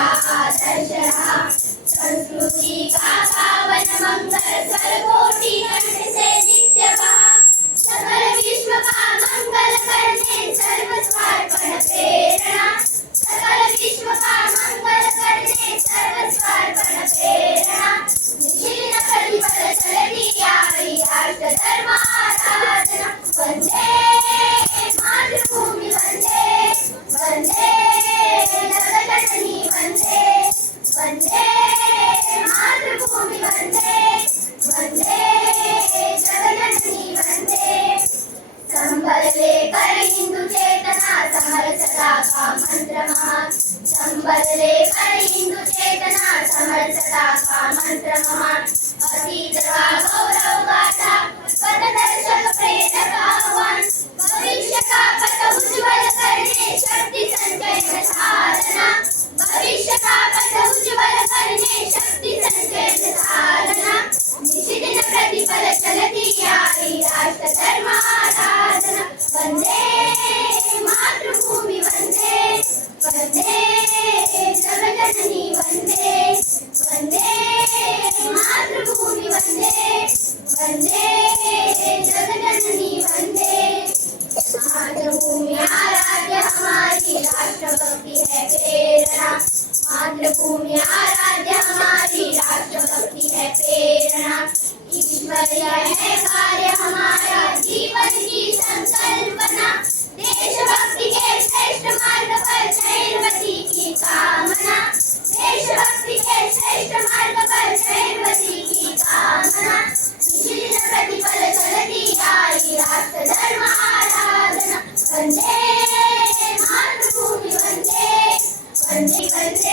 हमारा आदर्श रहा। संस्कृति का पावन मंगल सर्वकोटि कंठ से नित्य कहा। सकल विश्व का मंगल करने सर्वस्वार्पण प्रेरणा। सकल विश्व का मंगल करने सर्वस्वार्पण प्रेरणा। निखिल प्रतिपल चलती आई राष्ट्र धर्म आराधना। वंदे मातृभूमि वंदे वंदे जगज्जननी वंदे वंदे मातृभूमि वंदे वंदे जगज्जननी वंदे। संबल लेकर हिंदू चेतना समरसता का मंत्र महान। संबल लेकर हिंदू चेतना समरसता का मंत्र महान। अतीत का गौरव गाथा पथदर्शक प्रेरक आह्वान। भविष्य का पथ उज्ज्वल करने शक्ति संचयन साधना। भविष्य का पथ उज्ज्वल करने शक्ति संचयन साधना। निशिदिन प्रतिपल चलती आई राष्ट्र धर्म आराधना। वंदे मातृभूमि वंदे वंदे जगज्जननी वंदे वंदे मातृभूमि वंदे वंदे जगज्जननी वंदे। मातृभूमि आराध्य हमारी राष्ट्रभक्ति है प्रेरणा। मातृभूमि आराध्य हमारी राष्ट्रभक्ति है प्रेरणा। ईश्वरीय है कार्य हमारा जीवन की संकल्पना। देशभक्ति के श्रेष्ठ मार्ग पर जयवती की कामना। देशभक्ति के श्रेष्ठ मार्ग पर जयवती की कामना। निखिल प्रतिपल चलती आई राष्ट्र धर्म आराधना। वंदे मातृभूमि वंदे वंदे वंदे